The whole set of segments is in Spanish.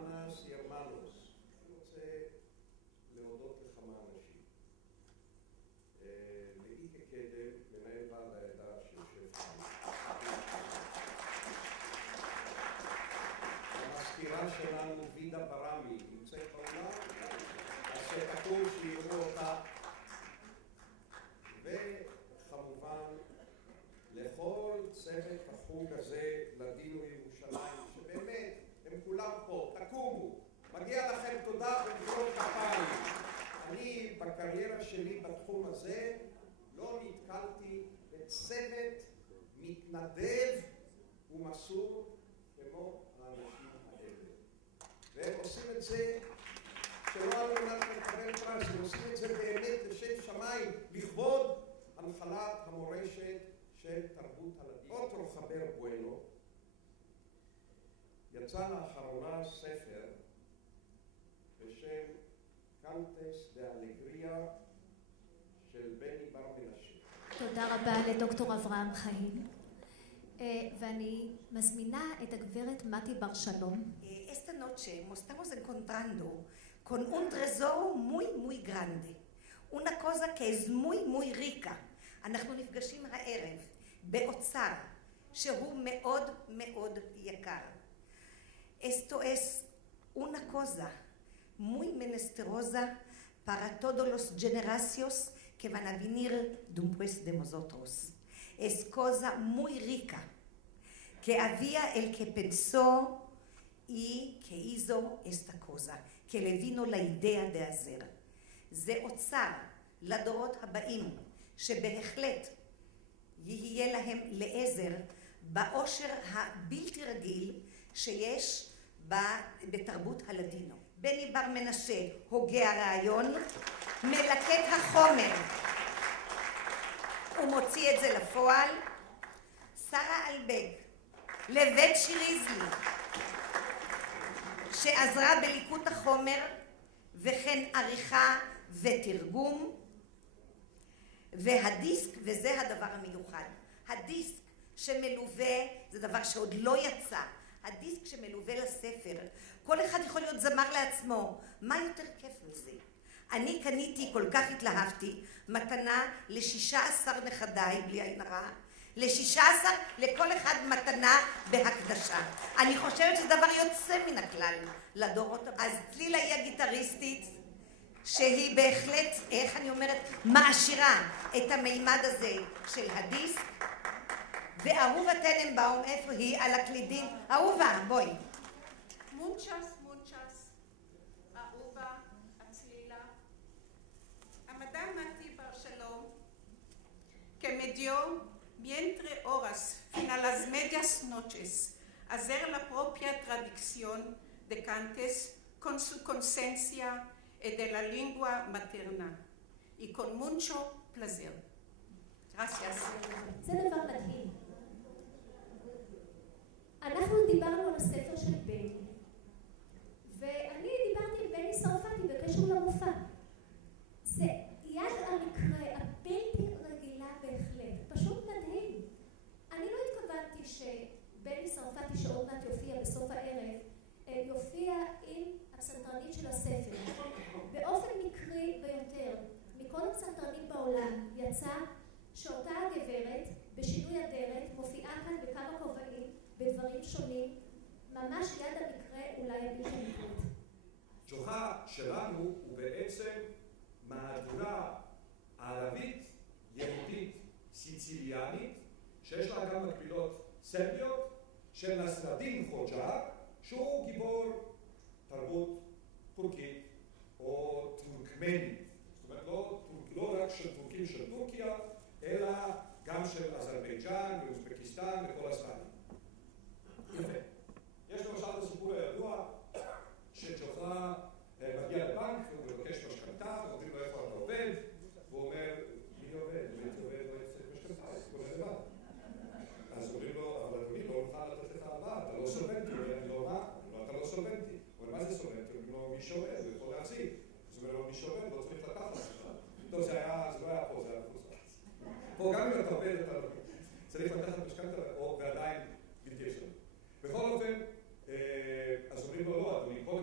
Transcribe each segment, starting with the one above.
hermanas y hermanos, אני רוצה להודות לכמה אנשים. לאיקה קדם, מנהל ועד העדה שיושב כאן. המזכירה שלנו, וידה ברמי, נמצאת בעולם, אז שתקום שיראו אותה. וכמובן, לכל צוות החוג הזה, לדינו ירושלים, שבאמת, הם כולם פה, תקומו, מגיע לכם תודה ומחיאות כפיים. אני בקריירה שלי בתחום הזה לא נתקלתי בצוות מתנדב ומסור כמו האנשים האלה. והם עושים את זה שלא על מנת לקבל פרס, הם עושים את זה באמת לשם שמיים, לכבוד הנחלת המורשת של תרבות הלדינו. אוטרו חבר בואנו יצא לאחרונה ספר בשם קנטס דה אלגריה של בני בר מנשה. תודה רבה לדוקטור אברהם חיים, ואני מזמינה את הגברת מתי בר שלום. Esta noche estamos encontrando con un tesoro muy muy grande, una cosa que es muy rica. אנחנו נפגשים הערב באוצר שהוא מאוד מאוד יקר. Esto es una cosa muy menesterosa para todos los generaciones que van a venir después de nosotros. Es cosa muy rica que había el que pensó y que hizo esta cosa, que le vino la idea de hacer. זה אוצר לדורות הבאים שבהחלט יהיה להם לעזר באושר הבלתי רגיל שיש בתרבות הלדינו. בני בר מנשה הוגה הרעיון, מלקט החומר ומוציא את זה לפועל. שרה אלבג, לבית שיריזלי שעזרה בליקוט החומר וכן עריכה ותרגום. והדיסק, וזה הדבר המיוחד, הדיסק שמלווה, זה דבר שעוד לא יצא, הדיסק שמלווה לספר, כל אחד יכול להיות זמר לעצמו, מה יותר כיף מזה? אני קניתי, כל כך התלהבתי, מתנה ל16 נכדיי, בלי עין הרע, ל16, לכל אחד מתנה בהקדשה. אני חושבת שזה דבר יוצא מן הכלל לדורות הבאים. אז צלילה היא הגיטריסטית, שהיא בהחלט, איך אני אומרת, מעשירה את המימד הזה של הדיסק. ואהובה טננבאום, איפה היא? על הקלידים. אהובה, בואי. מונצ'ס, אהובה, הצלילה. המדען מתי בר שלום, que me dio mientras horas final las medias noches hacer la propia traducción de Cantes con su conciencia de la lengua materna y con mucho placer. Gracias. זה דבר מדהים. אנחנו דיברנו על הספר של בני, ואני דיברתי עם בני סרפתי בקשר למופע. זה יד המקרה הבלתי רגילה בהחלט, פשוט מדהים. אני לא התכוונתי שבני סרפתי שעוד מעט יופיע בסוף הערב, יופיע עם הפסנתרנית של הספר. באופן מקרי ביותר, מכל הפסנתרנים בעולם יצא שאותה הגברת בשינוי אדרת מופיעה כאן בכמה כובעים, בדברים שונים, ממש יד המקרה אולי הבלתי מקרית. ג'וחה שלנו הוא בעצם מהדורה ערבית, יהודית, סיציליאנית, שיש לה גם מקבילות סרביות, של נסרדין חוג'ה, שהוא גיבור תרבות טורקית או טורקמנית. זאת אומרת, לא רק של טורקים של טורקיה, אלא גם של אזרבייג'אן ואוזבקיסטן וכל הסלאבים. יפה. יש למשל את הסיפור הידוע שג'וחה מגיע לבנק ומבקש משכנתה, ואומרים לו איפה אתה עובד, והוא אומר, מי עובד? מי עובד לא יצטרך משכנתה, זה קורה לבד. אז אומרים לו, אבל אדוני לא נוכל לתת לך הלוואה, אתה לא סולבנטי. אני לא מה? אתה לא סולבנטי. הוא אומר, מה זה סולבנטי? אומרים לו, מי שעובד, הוא יכול להציג. אז הוא אומר לו, מי שעובד, לא צריך לקחת משכנתה. טוב, זה לא היה פה, זה היה חוץ לארץ. פה גם אם אתה עובד, אתה צריך לקחת משכנתה, ועדיין בלתי אפשרי. בכל אופן, אז אומרים לו, לא, אדוני, קודם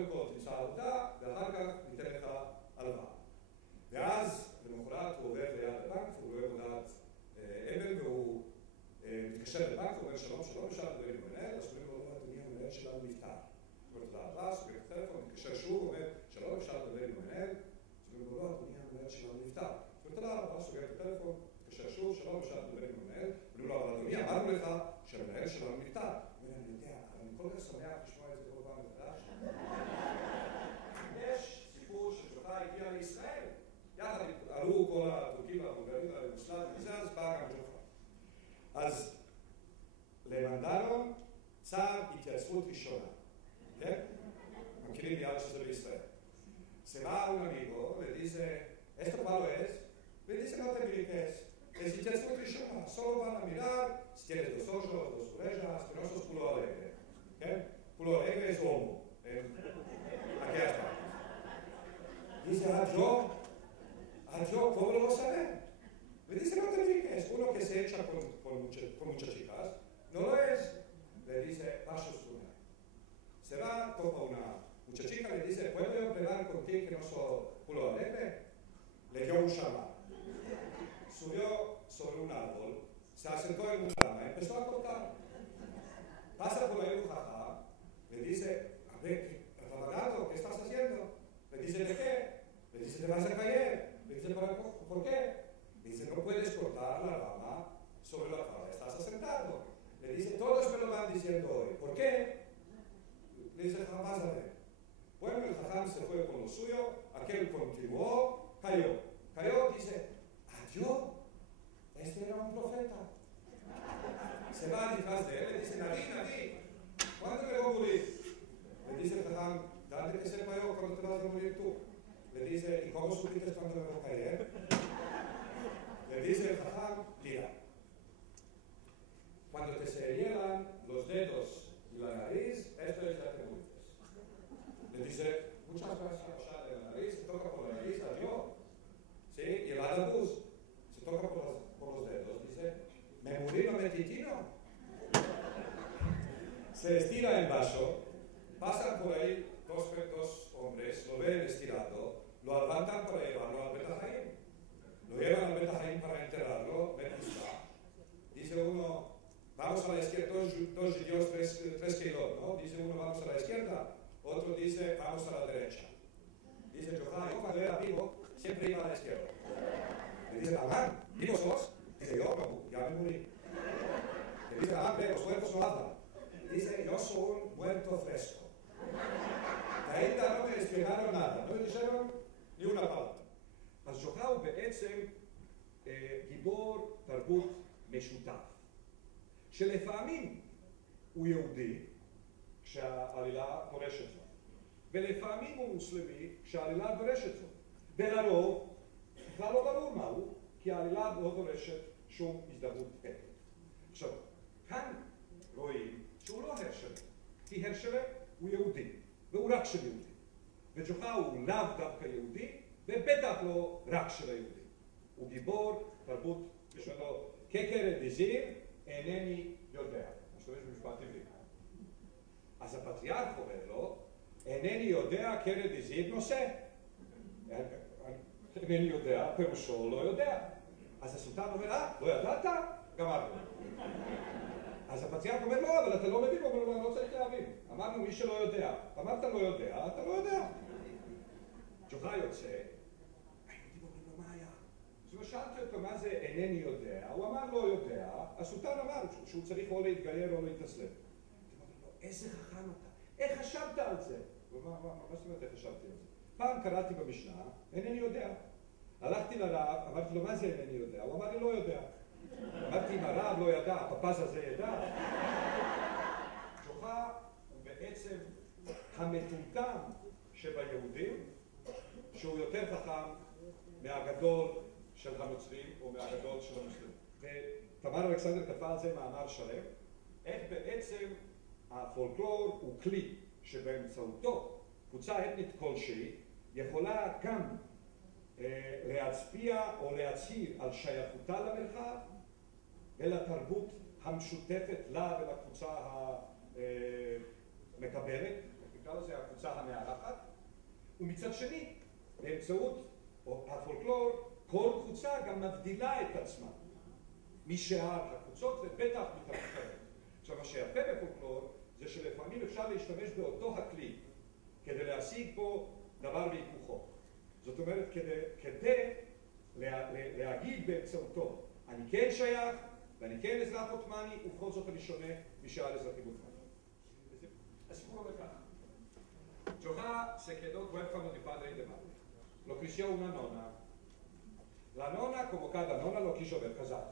תודה רבה, סוגר את הטלפון, מתקשר שוב, שלום, אפשר לדבר עם המנהל, אומרים לו, אבל אדוני, אמרנו לך שהמנהל שלנו נפטר. ואני יודע, אבל אני כל כך שמח לשמוע את זה כל פעם מחדש. יש סיפור שג'וחה הגיע לישראל, יחד עלו כל הטורקים והבולגרים והיוגוסלבים וזה, אז באה גם ג'וחה. אז למנדלון צו התייצבות ראשונה, כן? מכירים מיד שזה בישראל. Se va a un amigo, le dice, ¿esto palo es? Le dice, no te brinques, es התייצבות ראשונה, solo van a mirar si tienes dos ojos, dos orejas, que no sos culo alegre. ¿Okay? Culo alegre es homo, en aquellas partes. Dice, yo, ¿cómo lo vas a ver? Le dice, no te brinques, uno que se echa con muchas chicas, no lo es. Le dice, paso su. Se va, toca una muchachica, le dice, ¿puedo yo plegar contigo que no soy culo alegre? Le dio un chamán. Subió sobre un árbol, se asentó en una rama y empezó a tocar. Pasa por ahí un jajá, le dice, a ver, Rabagado, ¿qué estás haciendo? Le dice, ¿de qué? Le dice, te vas a caer. Le dice, ¿por qué? Le dice, no puedes cortar la rama sobre la cual estás asentado. Le dice, todos me lo van diciendo hoy. ¿Por qué? Le dice, jamás a ver. Bueno, el jajam se fue con lo suyo, aquel continuó, cayó, dice, yo, este era un profeta. Se va detrás de él, le dice, Naví, ¿cuándo me voy a morir? Le dice el jajam, dale que sepa yo cuándo te vas a morir tú. Le dice, ¿y cómo supiste cuándo me voy a caer? Le dice el jajam, mira, cuando te se hieran los dedos y la nariz, esto es la te mueres. Le dice, muchas gracias, o sea, de la nariz, se toca por la nariz, adiós. ¿Sí? Y el adabús se toca por los dedos, dice, me morí, no me titino. Se estira el vaso, pasan por ahí dos hombres, lo ven estirado, lo levantan para llevarlo al Betajaim. Lo llevan al Betajaim para enterrarlo, dice uno, vamos a la izquierda, dos judíos, tres kilos, ¿no? Dice uno, vamos a la izquierda, otro dice, vamos a la derecha. Dice Yochai, yo cuando era vivo, siempre iba a la izquierda. Le dice, Amán, ¿vivos sos? Dice, yo, no, ya me morí. Le dice, Amán, los muertos no hablan. Dice, yo soy un muerto fresco. De ahí no me explicaron nada, no me dijeron ni una palabra. אז ז'וחה הוא בעצם גיבור תרבות משותף, שלפעמים הוא יהודי כשהעלילה דורשת זאת, ולפעמים הוא מוסלמי כשהעלילה דורשת זאת, ולרוב בכלל לא ברור מהו, כי העלילה לא דורשת שום הזדהות אתנית. עכשיו, כאן רואים שהוא לא הרשל'ה, כי הרשל'ה הוא יהודי, והוא רק של יהודי, וז'וחה הוא לאו דווקא יהודי, ובטח לא רק של היהודים. הוא גיבור תרבות בשבילו, כקרא דזיר אינני יודע. משתמש במשפט עברי. אז הפטריארך אומר לו, אינני יודע קרא דזיר נושא. אינני יודע, פירושו לא יודע. אז הסולטן אומר, לא ידעת? גמרנו. אז הפטריארך אומר, לא, אבל אתה לא מבין, הוא אומר, אני לא צריך להבין. אמרנו, מי שלא יודע. אמרת לא יודע, אתה לא יודע. ז'וחה יוצא, שאלתי אותו מה זה אינני יודע, הוא אמר לא יודע, הסולטן אמר שהוא צריך או להתגייר או להתאסלם. אתם אומרים לו, איזה חכם אתה, איך חשבת על זה? הוא אמר, מה זאת אומרת איך חשבתי על זה? פעם קראתי במשנה, אינני יודע. הלכתי לרב, אמרתי לו, מה זה אינני יודע? הוא אמר לי, לא יודע. אמרתי, אם הרב לא ידע, הפפז הזה ידע. ז'וחה הוא בעצם המטומטם שביהודים, שהוא יותר חכם מהגדול של הנוצרים או מהגדול של המוסלמים. ותמר אלכסנדר כתבה על זה מאמר שלם, איך בעצם הפולקלור הוא כלי שבאמצעותו קבוצה אתנית כלשהי יכולה גם להצביע או להצהיר על שייכותה למרחב ולתרבות המשותפת לה ולקבוצה המקבלת, נקרא לזה הקבוצה המארחת, ומצד שני, באמצעות הפולקלור, כל קבוצה גם מבדילה את עצמה משאר הקבוצות ובטח מתרבות אחרת. עכשיו, מה שיפה בפולקלור זה שלפעמים אפשר להשתמש באותו הכלי כדי להשיג בו דבר והיפוכו. זאת אומרת, כדי להגיד באמצעותו, אני כן שייך, ואני כן אזרח עות'מאני, ובכל זאת אני שונה משאר אזרחים עות'מאנים. הסיפור אומר ככה. Gioca se quedó huérfano de padre y de madre. Lo creció una nonna. La nonna, como cada nonna, lo quiso ver casado.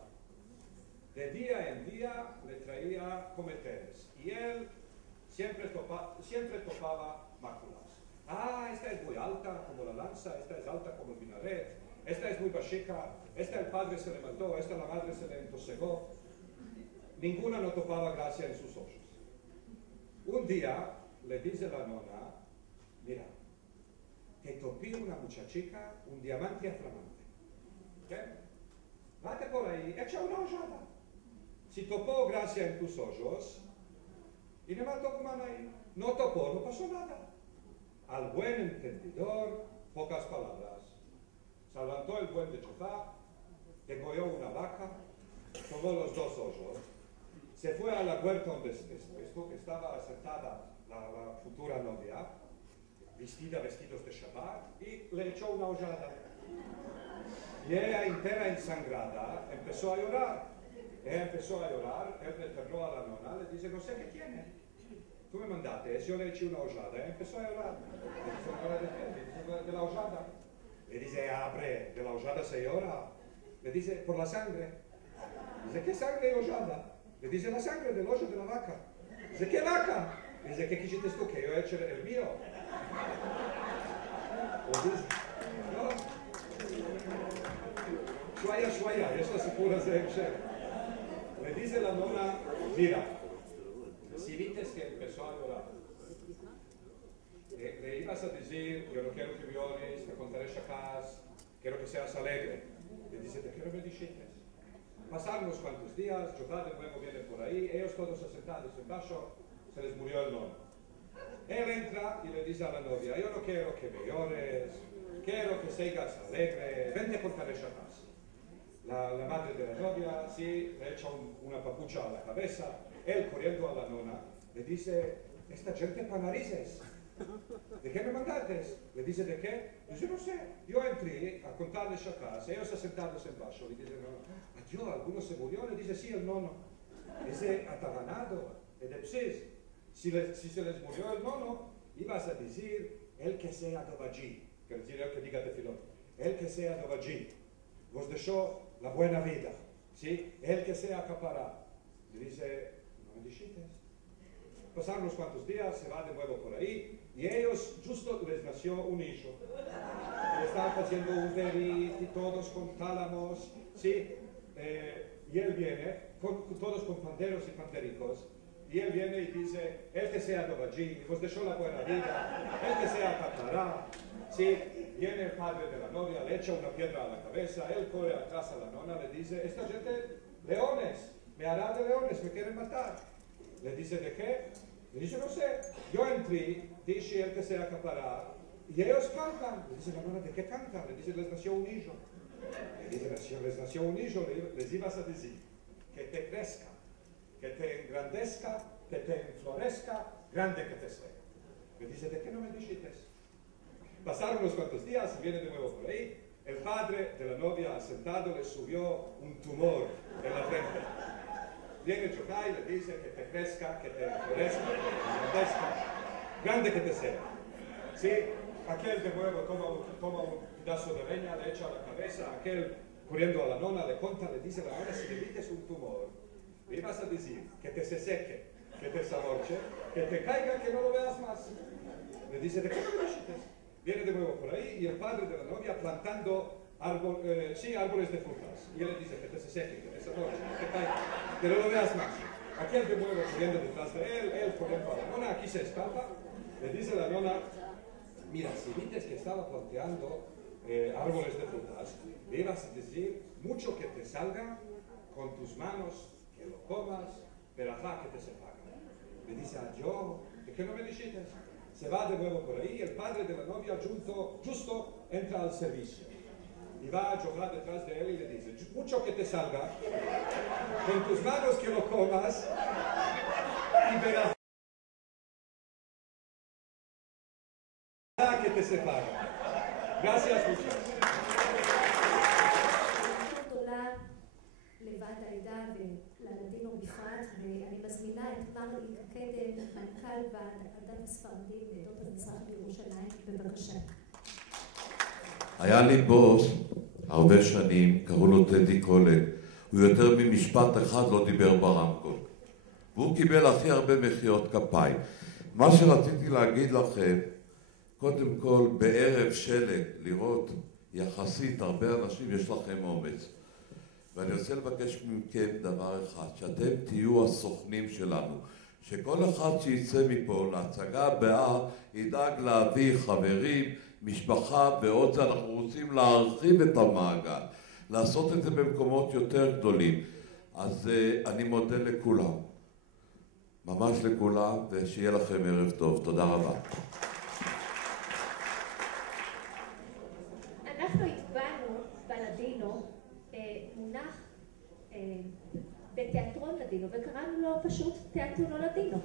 De día en día le traía cometeres. Y él siempre topaba máculas. Ah, esta es muy alta como la lanza, esta es alta como el minaret, esta es muy bajica, esta el padre se le mató, esta la madre se le entosegó. Ninguna no topaba gracia en sus ojos. Un día le dice la nonna, mira, te topí una muchachica, un diamante flamante. ¿Qué? Vate por ahí, echa una ojada. Si topó gracia en tus ojos, y no mató como ahí. No topó, no pasó nada. Al buen entendedor, pocas palabras. Se levantó el buen de Jofá, degolló una vaca, tomó los dos ojos, se fue a la huerta donde estaba sentada la futura novia, vestidos de Shabbat, y le echó una ojada. Y ella, entera ensangrada, empezó a llorar. Ella empezó a llorar, él retornó a la nonna, le dice, no sé qué tiene. Tú me mandaste, yo le eché una ojada, ella empezó a llorar. Le dice, de la ojada. Le dice, abre, de la ojada se llora. Le dice, por la sangre. Dice, ¿qué sangre y ojada? Le dice, la sangre del ojo de la vaca. Dice, ¿qué vaca? Dice, ¿qué quisiste tú? Que yo he hecho el mío. Le dice, no. Shwaya, esto se puede hacer. Le dice la nonna, mira, si viste que empezó a llorar, le ibas a decir, yo no quiero que llores, te contaré chacas, quiero que seas alegre. Le dice, ¿de qué no me dijiste? Pasaron unos cuantos días, Jofá de nuevo viene por ahí, ellos todos asentados en bajo, se les murió el nono. Él entra y le dice a la novia, yo no quiero que me llores, quiero que sigas alegre, vente a contaré chacas. La madre de la novia, sí, le echa una papucha a la cabeza, él corriendo a la nonna, le dice, esta gente para narices, ¿de qué me mandaste? Le dice, ¿de qué? Dice, no sé, yo entré a contarles chacas, ellos asentados en bajo, le dice, no, adiós, ¿alguno se murió? Le dice, sí, el nono, ese atabanado, el de psis, si se les murió el nono, ibas a decir, el que sea dovagí, que decir el que diga tefilot, el que sea dovagí, vos dejó la buena vida, ¿sí? El que sea acapará. Le dice, no me dijiste. Pasaron unos cuantos días, se va de nuevo por ahí, y ellos, justo les nació un hijo. Le estaban haciendo un berit y todos con tálamos, ¿sí? Y él viene, todos con panderos y pandericos, y él viene y dice, el que sea dovagí, vos dejó la buena vida, el que sea acapará, ¿sí? Viene el padre de la novia, le echa una piedra a la cabeza, él corre atrás a la nonna, le dice, esta gente, leones, me hará de leones, me quieren matar. Le dice, ¿de qué? Le dice, no sé, yo entré, dije el que se acapará, y ellos cantan. Le dice la nonna, ¿de qué cantan? Le dice, les nació un hijo. Le dice, les nació un hijo, les ibas a decir, que te crezca, que te engrandezca, que te enflorezca, grande que te sea. Le dice, ¿de qué no me dijiste? Pasaron unos cuantos días y viene de nuevo por ahí. El padre de la novia sentado le subió un tumor en la frente. Viene Jofá y le dice que te crezca, que te enflorezca, que te engrandezca, grande que te sea. Sí, aquel de nuevo toma un pedazo de leña, le echa a la cabeza, aquel corriendo a la nonna le cuenta, le dice a la nonna, si le dices un tumor, le vas a decir que te se seque, que te saborche, que te caiga, que no lo veas más. Le dice, ¿de qué me dijiste? Viene de nuevo por ahí y el padre de la novia plantando árboles de frutas. Y él le dice que te se seque, que te saborche, que te caiga, que no lo veas más. Aquel de nuevo corriendo detrás de él corriendo a la nonna, aquí se escapa. Le dice la nonna, mira, si viste que estaba planteando árboles de frutas, le ibas a decir mucho que te salga con tus manos, que lo comas, verajá que te se paga. Le dice, yo, ¿de qué no me dijiste? Se va de nuevo por ahí, el padre de la novia justo entra al servicio. Y va a Jofá detrás de él y le dice, mucho que te salga, con tus manos que lo comas, y verás que te se paga. Gracias, muchachos. לוועד העדה וללדינו בפרט, ואני מזמינה את מר קדם, מנכ"ל ועד עדת הספרדים ועדות המזרח בירושלים, בבקשה. היה לי בוס הרבה שנים, קראו לו טדי קולק. הוא יותר ממשפט אחד לא דיבר ברמקול. והוא קיבל הכי הרבה מחיאות כפיים. מה שרציתי להגיד לכם, קודם כל בערב שלג לראות יחסית הרבה אנשים, יש לכם אומץ. ואני רוצה לבקש מכם דבר אחד, שאתם תהיו הסוכנים שלנו, שכל אחד שיצא מפה להצגה הבאה ידאג להביא חברים, משפחה, ועוד זה אנחנו רוצים להרחיב את המעגל, לעשות את זה במקומות יותר גדולים. אז אני מודה לכולם, ממש לכולם, ושיהיה לכם ערב טוב. תודה רבה. אנחנו התבענו בלדינו מונח בתיאטרון לדינו, וקראנו לו פשוט תיאטרון לדינו.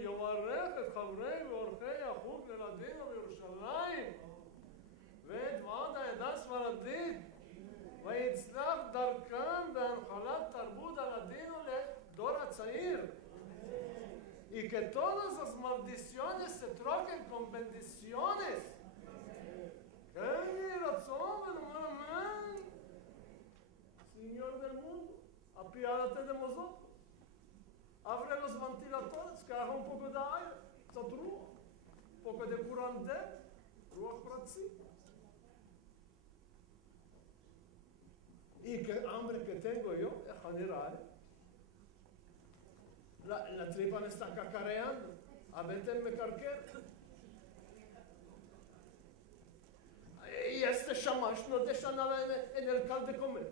יברך את חברי ואורחי החוג ללדינו בירושלים ואת ועד העדה הספרדית ויצלח דרכם בהנחלת תרבות הלדינו לדור הצעיר. Y que todas las maldiciones se troquen con bendiciones. ¡Qué razón, hermano! Señor del mundo, apiádate de nosotros. Abre los ventiladores, que haga un poco de aire, un poco de curante, ruach pratzi. Y qué hambre que tengo yo, la tripa me está cacareando, a veces me carquera. Y este shamash no deja nada en el cal de comer.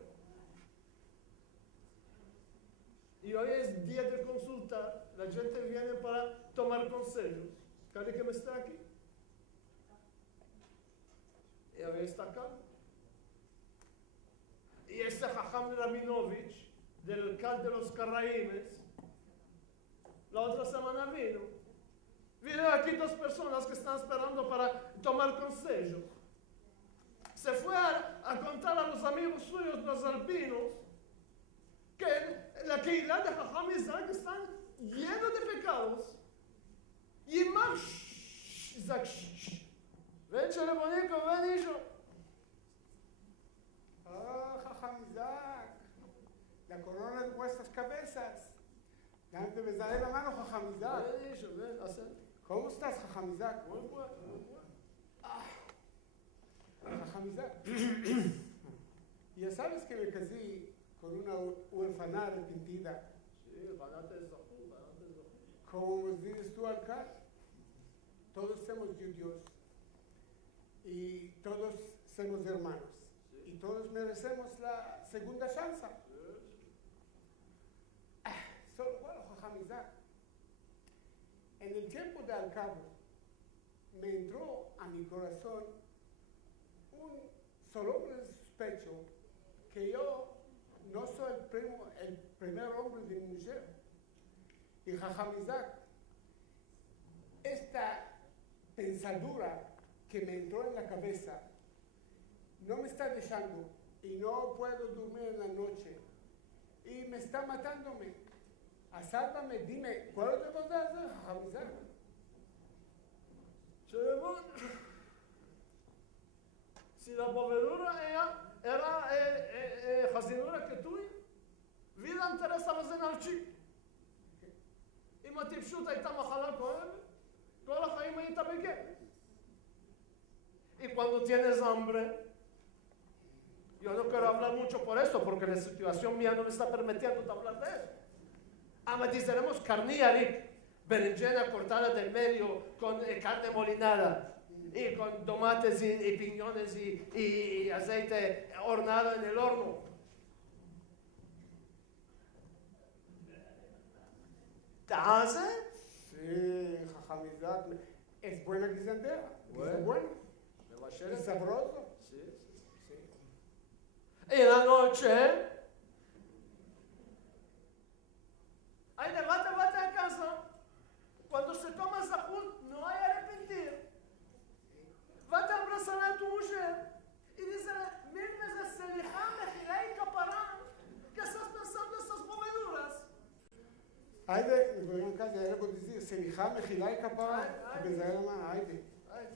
Y hoy es día de consultar, la gente viene para tomar consejos. ¿Cali que me está aquí? Y hoy está acá. Y este Jajam Rabinovich, del Cal de los Carraímes, la otra semana vino. Vienen aquí dos personas que están esperando para tomar consejos. Se fue a contar a los amigos suyos, los alpinos, que la Keilah de Jajam Isaac están llenos de pecados. Y más, Isaac, ven, chale bonito, ven, hijo. Ah, Jajam Isaac, la corona de vuestras cabezas. Dame besaré la mano, Jajam Isaac. Ven, hijo, ven, hacer. ¿Cómo estás, Jajam Isaac? Muy bueno, muy bueno. Jajam Isaac. Ya sabes que me casé con una huérfana arrepentida. Sí, banate de Zahú, banate de Zahú. Como nos dices tú acá, todos somos judíos y todos somos hermanos. Sí. Y todos merecemos la segunda chance. Sí. Solo, bueno, Jajam Isaac, en el tiempo de al cabo, me entró a mi corazón un solo sospecho que yo no soy el primer hombre de mujer. Y Jajam Isaac, esta pensadura que me entró en la cabeza no me está dejando y no puedo dormir en la noche y me está matándome. Sálvame, dime, ¿cuál debo hacer, Jajam Isaac? Si la povedura era חזינורה כתוי, וילה אינטרס על זה נרצ'י. אם הטיפשות הייתה מחלה כואבת, כל החיים היית בגן. Y cuando tienes hambre, yo no quiero hablar mucho por esto, porque la situación mía no me está permitiendo hablar de eso. Tenemos carniarik, berenjena cortada del medio con carne molinada y con tomates y piñones y aceite hornado en el horno. ¿Taze? Sí, Jajam Isaac. es buena guisandera. Bueno. Es bueno. מבשלת. Es sabroso. Sí, sí. Sí. Y la noche, hay debate en casa. Cuando se toma zahut, no hay arrepentir. Vete a abrazar a tu mujer y dice, mil veces selijá, mejilá y capará. ¿Qué estás pensando de estas moveduras? Hayde, en casa era por decir, Selijá, Mejilá y Capara. Ay. A pensar, hermano, hayde. Ay,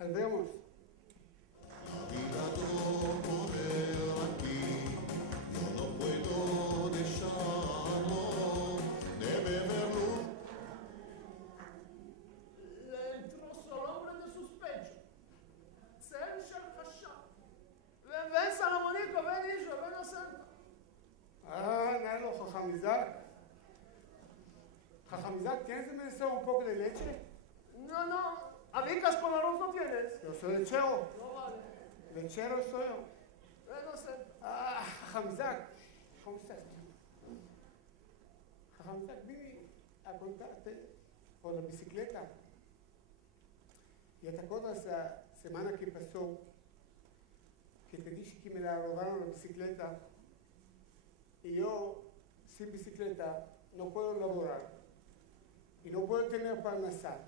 Nos vemos. le entró solombre de sus pechos. Cel shel Hasha. Ven Salomónico, ven Isho, ven Osenta. Ah, Nalo, Jajamizak. Jajamizak, ¿tienes de merecer un poco de leche? No, abicas con arroz no tienes. Yo soy lechero. No vale. Lechero soy yo. Ven Osenta. Ah, Jajamizak. ¿Cómo estás? Jajamizak, vine a contarte por la bicicleta. ¿Ya te acuerdas la semana que pasó que te dije que me la robaron la bicicleta? Y yo, sin bicicleta, no puedo laborar. Y no puedo tener para nasar.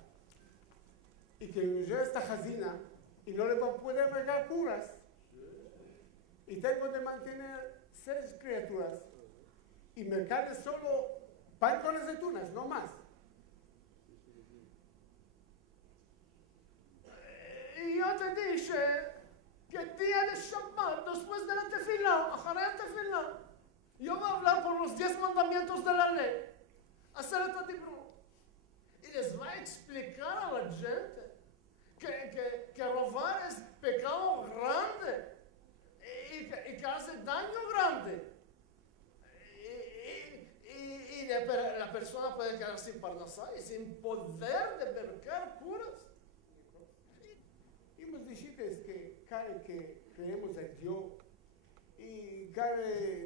Y que mi mujer está jazina y no le va a poder regar curas. Y tengo de mantener 6 criaturas. Y mercar solo pan con aceitunas, no más. Y yo te dije que el día de Shabbat, después de la tefilá, אחרי התפילה, yo voy a hablar por los 10 mandamientos de la ley. Hacer el dibrú. Y les va a explicar a la gente que robar es pecado grande y que hace daño grande. Y la persona puede quedar sin parnasá y sin poder de mercar curas. Y hemos dicho que cada que creemos en Dios y cada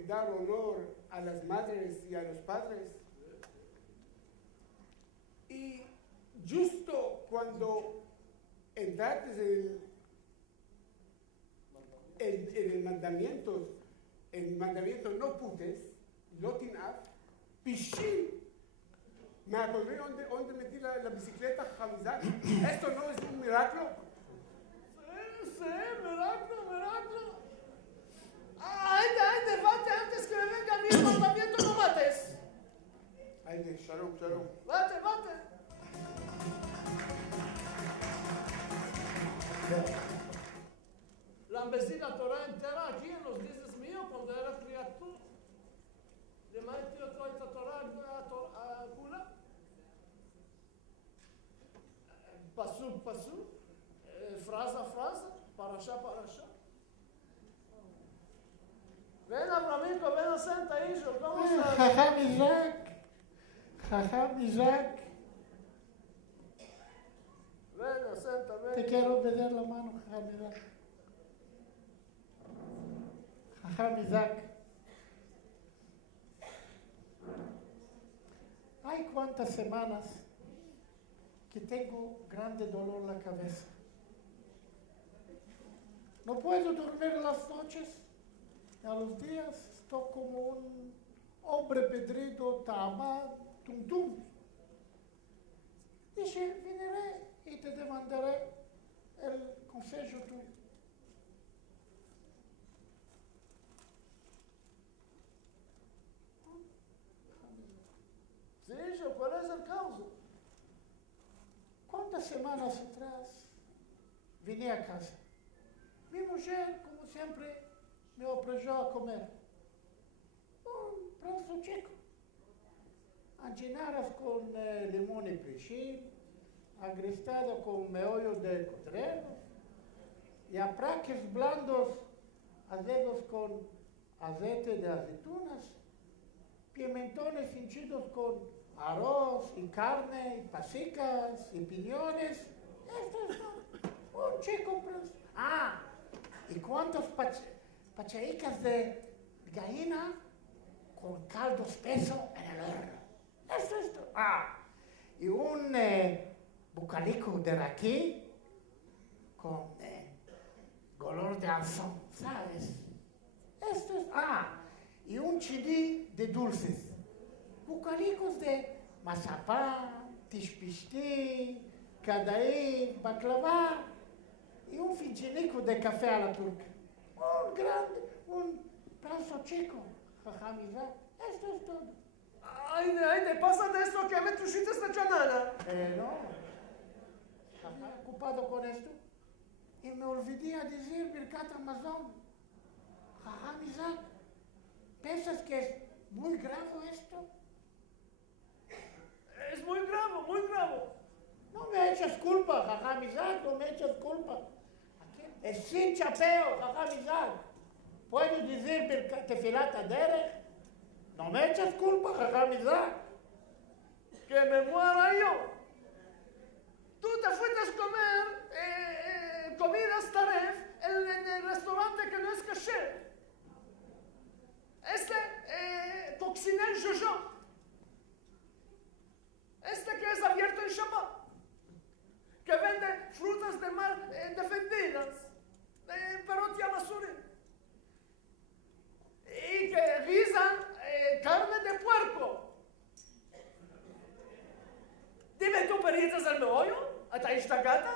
dar honor a las madres y a los padres. Y justo cuando entraste en el mandamiento no putes, no tinaf, pichín, me acordé donde metí la bicicleta, Jamizak. ¿Esto no es un milagro? Sí, milagro. Ay, vate antes que me venga a mí el mandamiento, no mates. Ay, shalom. Vate. La embestida Torah entera aquí en los días míos cuando era criatura. למדתי אותו את התורה כולה. פסוק, פרזה, פרשה. ven Abramico, ven a Santa Isho, ¿cómo estás? Jajam Isaac, Ven a Santa, ven. te quiero pedir la mano, Jajam Isaac. Jajam Isaac. Hay cuántas semanas que tengo grande dolor en la cabeza. No puedo dormir las noches. A los días estoy como un hombre pedrido, tama, tum. Dije, vendré y te demandaré el consejo tuyo. Sí, yo, ¿cuál es el causa? ¿Cuántas semanas atrás vine a casa? Mi mujer, como siempre, me ofreció a comer un brazo chico, enchinadas con limón y perejil, agrestada con meollo de cordero y apraques blandos asados con aceite de aceitunas, pimentones hinchidos con arroz y carne, y pasicas y piñones. Esto es un chico brazo. Ah, y cuántos pachaicas de gallina con caldo espeso en el horno. Esto. Ah, y un bucalico de raquí con color de anzón, ¿sabes? Esto es... y un CD de dulces. Bucalicos de mazapán, tishpishti, cadaí, baklava y un finchinico de café a la turca. Un grande, un brazo chico, jajamizá. Esto es todo. Haydi, pasa de esto que me trushite esta chanana. No. Estaba ocupado con esto y me olvidé a decir Birkat Amazon. Jajam Isaac, ¿piensas que es muy grave esto? Es muy grave, muy grave. No me eches culpa, Jajam Isaac, no me eches culpa. Es sin chapeo, Jajam Isaac. ¿Puedo decir Birkat Tefilat Aderech? No me eches culpa, Jajam Isaac. Que me muera yo. Tú te fuiste a comer comidas taref en el restaurante que no es kasher. Coccinel Jojo. Que es abierto en Shabbat. Que vende frutas de mar defendidas. Perot Yamasurim. Y que guisan carne de puerco. Dime tú, peritas al meollo. ¿Hasta Ishtagata?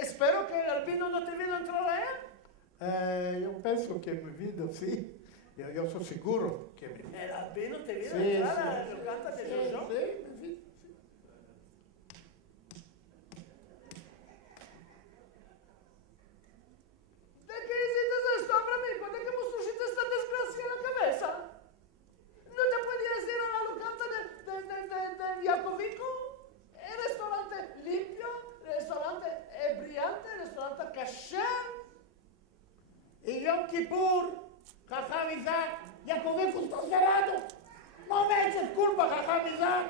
Espero que el albino no te vino a entrar a él. Yo pienso que mi vida, sí. Yo soy seguro que mi vida. ¿El albino te vino a entrar a la canta de Jojo? Sí, sí. ¿De qué hiciste esto, amigo? ¿De qué mostriste esta desgracia en la cabeza? ¿No te podías ir a la locanta de Yacovico? ¿El restaurante limpio? ¿El restaurante brillante? ¿El restaurante kasher? Y Yom Kippur, Jajam Isaac, Yacovico está cerrado. No me eches culpa, Jajam Isaac.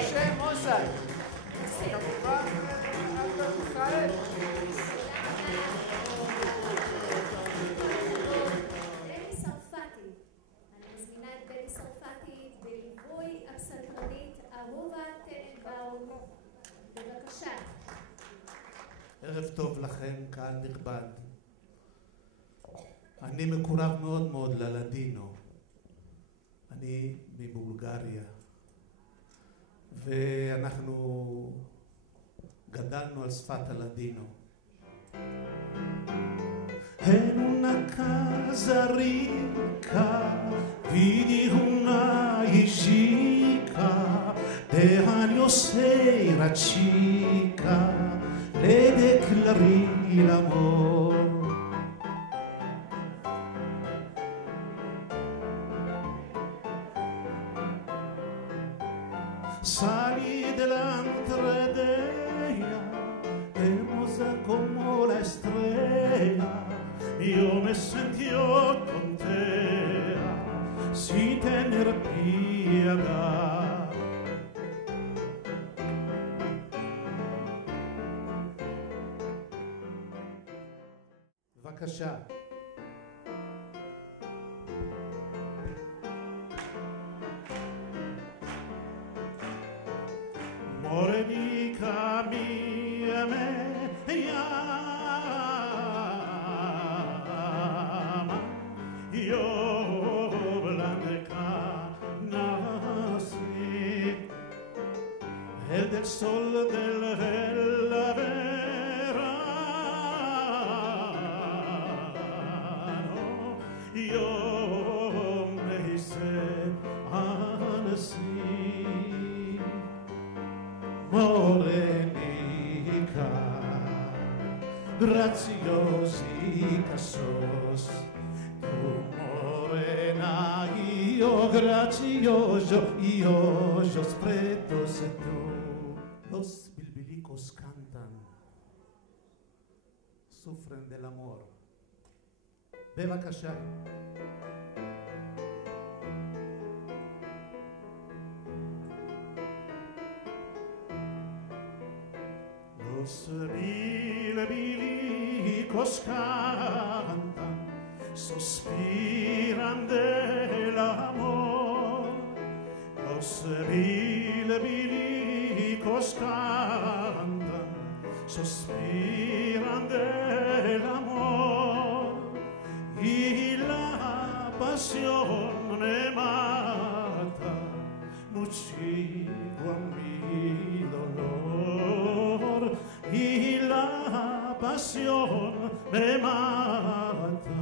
משה מוסק. בני צרפתי, אני מזמינה את בני צרפתי בליווי הפסנתרנית אהובה טננבאום. בבקשה. ערב טוב לכם, קהל נכבד. אני מקורב מאוד מאוד ללדינו. אני מבולגריה. ואנחנו גדלנו על שפת הלדינו. En una casa rica vidi una chica de años era chica le declaré el amor. Salí delante de ella, hermosa como la estrella, yo me sentí contenta, sin tener piedad. בבקשה. Morenica mia me llama, yo blanca nací, el del sol del verano, yo me hice así. Morenica, graziosica sos, tu morena, io gracioso, io spretos tú. Los bilbilicos cantan sufren del amor. בבקשה. Los bililicos cantan, suspiran del amor. Los bililicos cantan, suspiran del amor. Y la pasión me mata, mucho a mi dolor. Y la pasión me mata,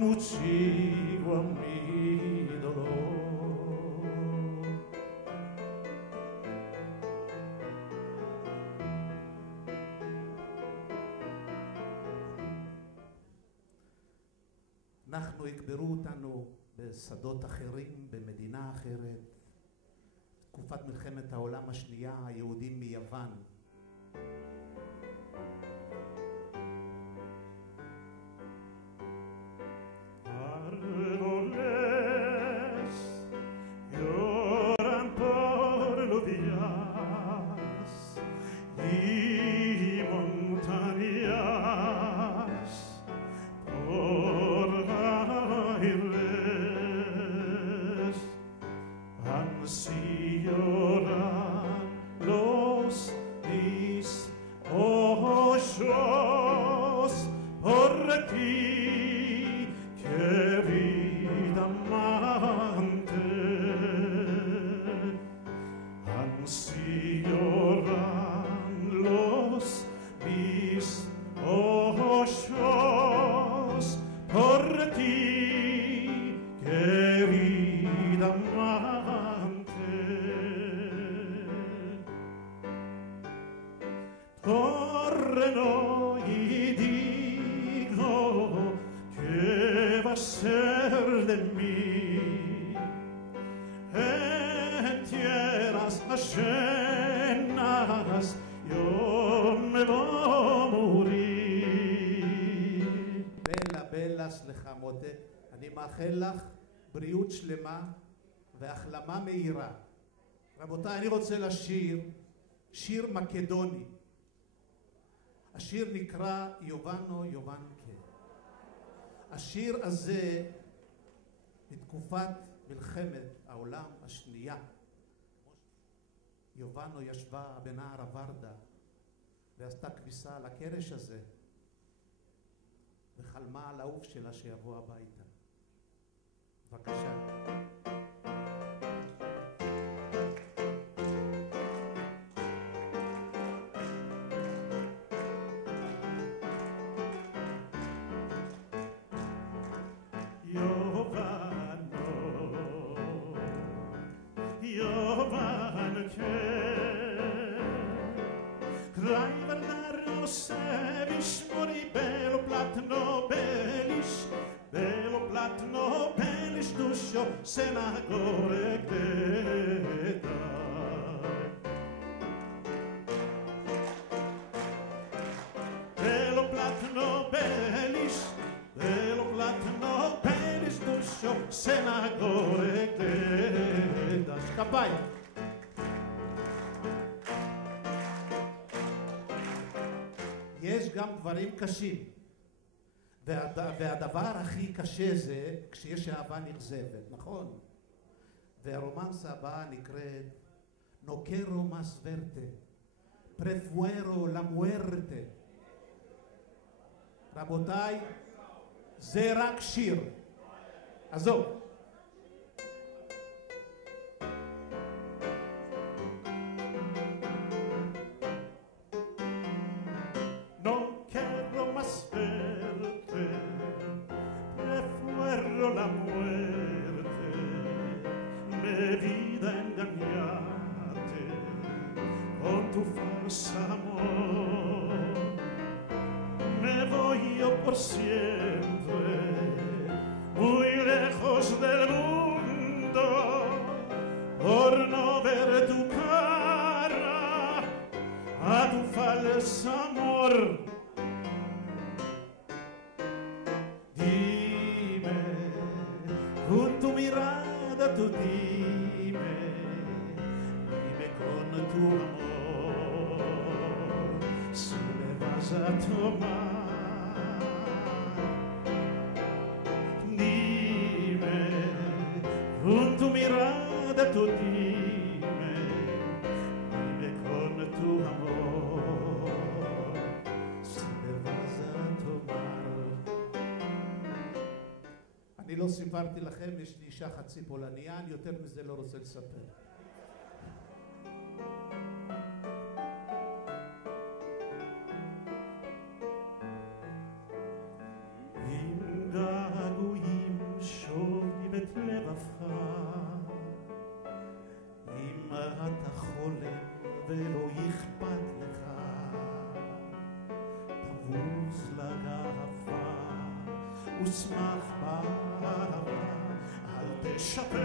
mucho a mi dolor. אנחנו יקברו אותנו בשדות אחרים, במדינה אחרת. תקופת מלחמת העולם השנייה, היהודים מיוון. אני מאחל לך בריאות שלמה והחלמה מהירה. רבותיי, אני רוצה לשיר שיר מקדוני. השיר נקרא יובנו יובנקה. השיר הזה בתקופת מלחמת העולם השנייה. יובנו ישבה בנהר הוורדה ועשתה כביסה על הקרש הזה וחלמה על האהוב שלה שיבוא הביתה. בבקשה. Senagore Greta Bello platno belis duscio Senagore Greta Scappai יש גם דברים קשים והדבר הכי קשה זה כשיש אהבה נכזבת, נכון? והרומנסה הבאה נקראת נוקרו מס ורטה, פרפוארו למוארטה. רבותיי, זה רק שיר. עזוב. dime, dime con tu amor, si me vas a tomar. Dime, con tu mirada tú dime, dime con tu amor, si me vas a tomar. אני לא סיפרתי לכם, יש לי אישה חצי פולניה, אני יותר מזה לא רוצה לספר. עם געגועים שובים את לבבך, אם אתה חולם ולא אכפת לך, תבוז לגאווה ושמח באהבה, אל תשפר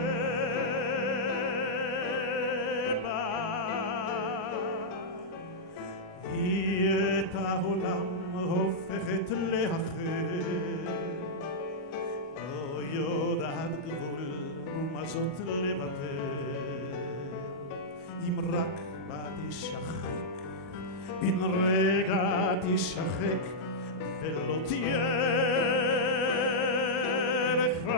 בה. היא את העולם הופכת לאחר, לא יודעת גבול ומה זאת לוותר. אם רק בה תשחק, בן רגע תשחק, ולא תהיה לך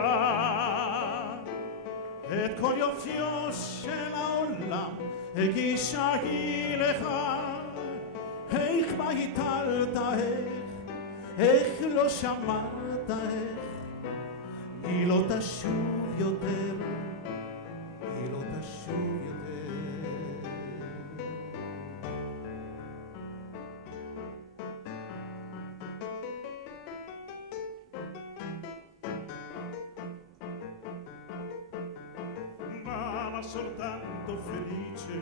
את כל יופיו של העולם הגישה היא לך. איך מה הטלת, איך לא שמעת, היא לא תשוב יותר, היא לא תשוב יותר. Soltanto felice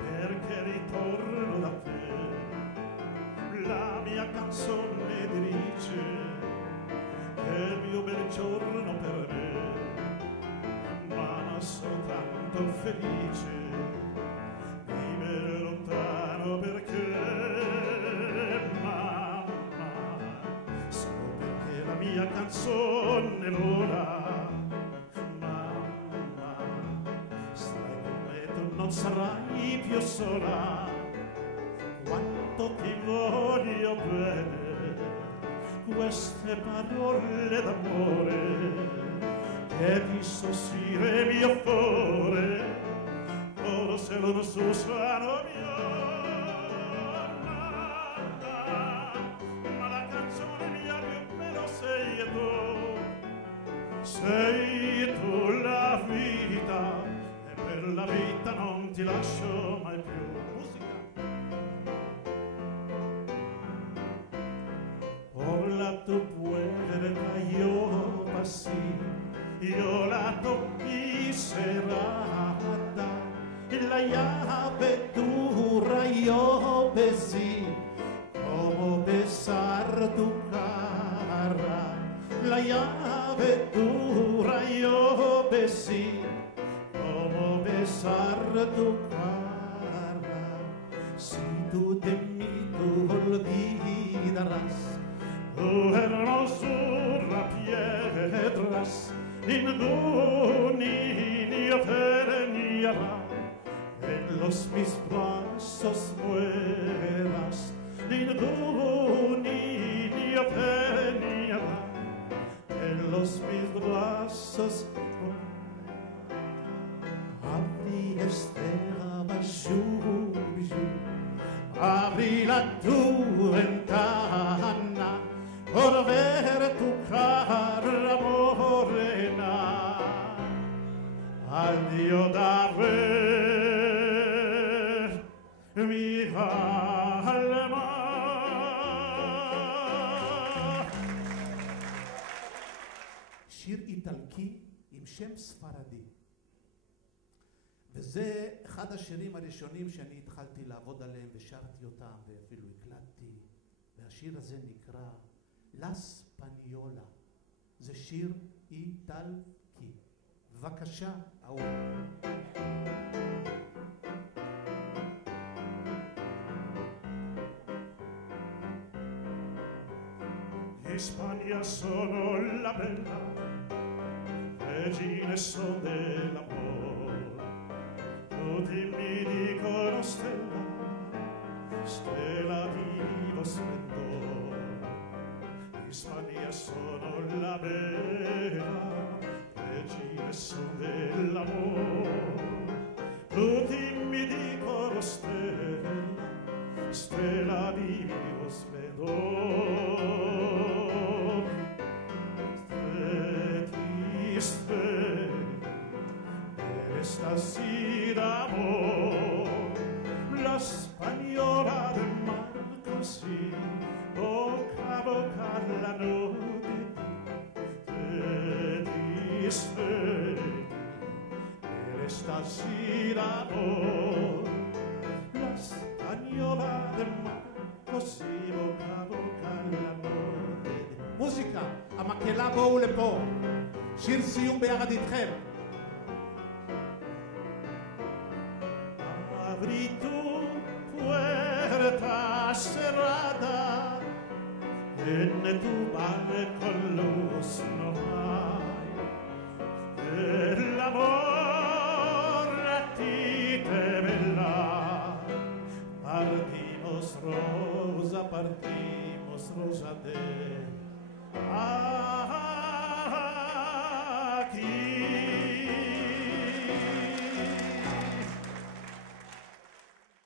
perché ritorno da te, la mia canzone dice che è il mio bel giorno per me. Mamma soltanto felice vive lontano perché mamma, solo perché la mia canzone vola. Non sarai più sola, quanto ti voglio bene, queste parole d'amore che ti sospira il mio cuore, ora se non susano mio. Ma la canzone mia più bella sei tu la vita, per la vita non ti lascio mai più. Musica. Por la tu puerta yo pasé, yo la toqué cerrada, y la llave dura yo besé, como besar tu cara. La llave dura yo besé, besar tu cara. Si tú de mí tú olvidarás, hermosura piedras, ninguna eternidad, en los mis brazos mueras, ninguna eternidad, en los mis brazos estaba lluvia, abrí la tu ventana por ver tu cara morena. Addio da ver mi alma. שיר איטלקי עם שם ספרדי. וזה אחד השירים הראשונים שאני התחלתי לעבוד עליהם ושרתי אותם ואפילו הקלטתי, והשיר הזה נקרא לה ספניולה. זה שיר איטלקי. בבקשה, אהוב. Spagna sono la bella e regine son dell'amor. Tutti mi dicono stella, stella di vivo splendor. In Spagna sono la bella, regine son dell'amor. Tutti mi dicono stella, stella di vivo splendor. Stretti stelle, estasi d'amor, la spagnola del mar così, bocca a bocca la notte. Stretti stelle, estasi d'amor, la spagnola del mar così, bocca a bocca la notte. מוזיקה, המקהלה בואו לפה, שיר סיום ביחד איתכם. Abri tu puerta cerrada, en tu barco luz no hay. El amor a ti te vela. Partimos rosa de